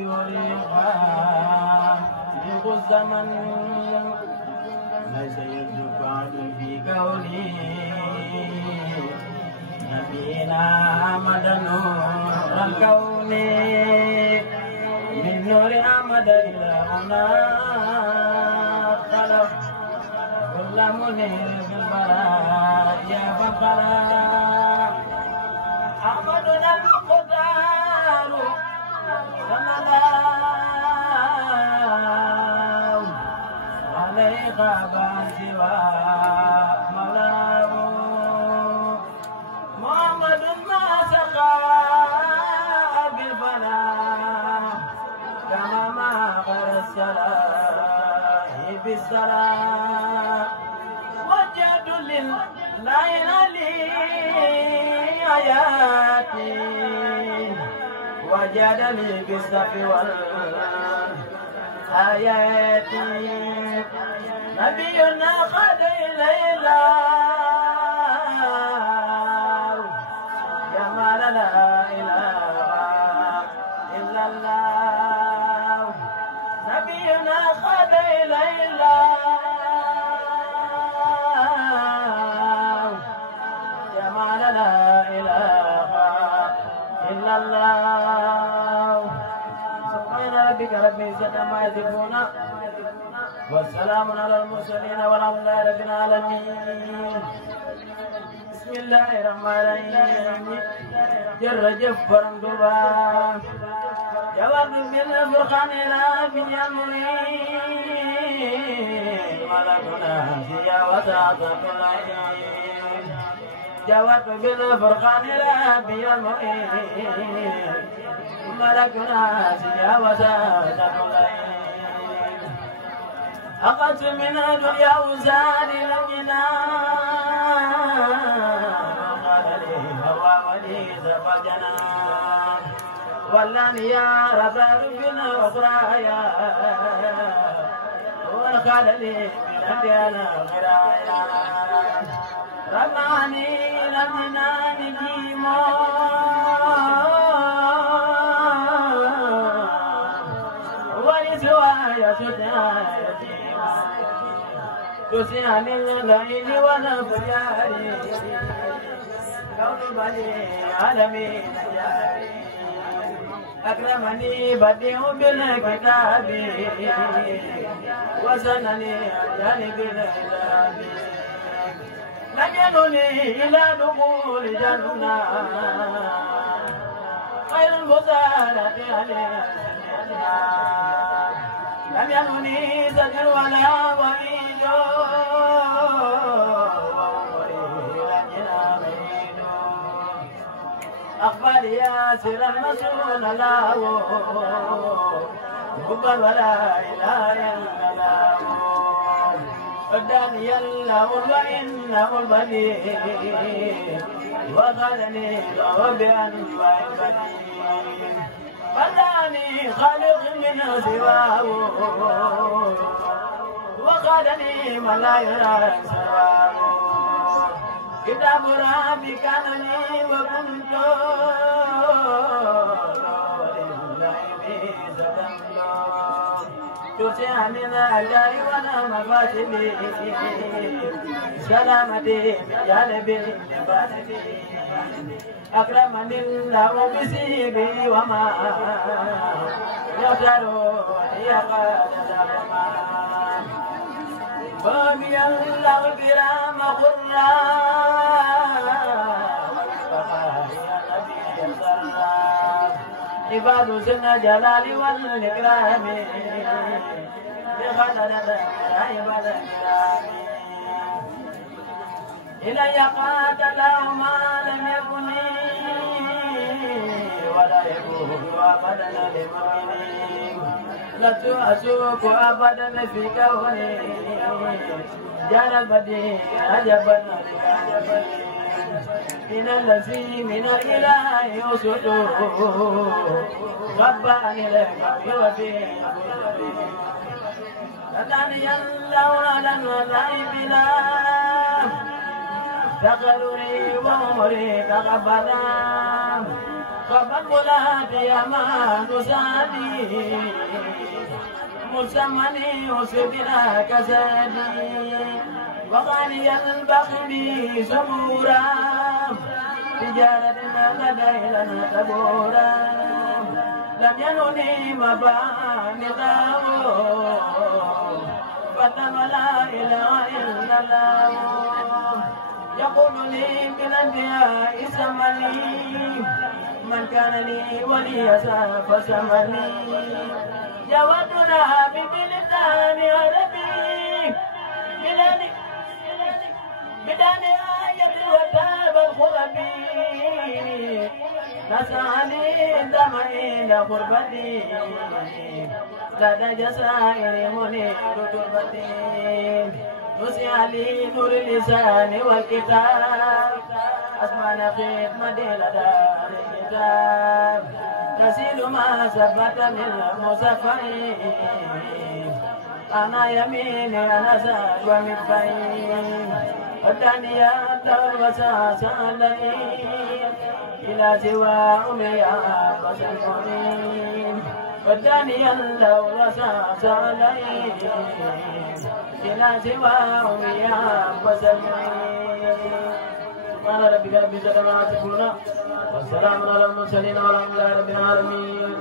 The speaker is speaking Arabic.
يريها ضيق الزمن ليس يدرك عدل في كوني نبينا أحمد نور الكون من نور أحمد إلى هنا خلق كل منير في البرايا فقرا أحمدنا المختار صلى الله عليه غابا سوى مولاه محمد ما سقى بالفلاح كما ما غير السلام بالسلام وجد لله علي آياتي وجد لي بالصف والآيات نبينا قد إلينا جمال لا إله إلا الله نبينا قد إلينا جمال لا إله إلا الله سبحان ربك رب العزة عما يصفون والسلام على المرسلين والحمد لله رب العالمين بسم الله الرحمن الرحيم جر جفر دبا جواب بالفرقان لا في المريد ملكنا فيها وساطة العين جواب بالفرقان لا في المريد ملكنا فيها وساطة العين أخذت من الدنيا وزاد الجنان قال لي هوى ولي زفى الجنان ولاني يا رب ربنا أخرايا وقال لي من أديانا غرايا رماني لمنان جيما ولسوايا سدايا تسعى للعين ونفجاري كون بني عالمين جاري أكرمني بديع بالكتاب وسنني جانب الكتاب نجلني إلى دخول جنة غير المسارة عليه لم ينوني زجر ولا وعيد أخبار ياسر المسؤول له حبا ولا إله إلا الله وداني الله وإنه البديع وخلني له بأنواع البديع بداني خالق من سواه وخلني من لا يرى سواه كتاب ربي كانني وكنت تسعى من الأجاي وأنا مفاتني سلامتي من جانبي نباتني أكرمني الله بسيبي وما يختار يقال لهما بابي الله الكرام قرا عباد سن جلال والإكرام بخلنا عباد الكرام إلي قاتله ما لم يكن ولا يكون أبدا لمؤمن لست أسوق أبدا في كوني جار البديع عجبا من الذي من الإله يسد رباني لك وفي لداني الله على الغيبنا تقرري وعمري تقبلا فبالغلاب يا ما تسادي مسمني وسبنا كسادي وغالي البخل زبورا تجارتنا لدينا تبورا لم ينوني مبانغه فتن ولا إله إلا الله يقول لي بالأنبياء سمني من كان لي ولي فسمني جوادنا ببلدان عربي بدان آية وتاب الخربي نساني دمعي لغربتي لدى جسائر منير تربتي نسي لي نور اللسان والكتاب أسمعنا خدمة لدى الكتاب تسيل ما ثبت من المسفر أنا يميني أنا زاد ومدفعي وداني الدور وساسا لئيم إلى سوى أمي أبس المؤمنين وداني الدور وساسا لئيم إلى سوى أمي أبس المؤمنين سبحان ربك رب العزة عما يصفون والسلام على المرسلين والحمد لله رب العالمين.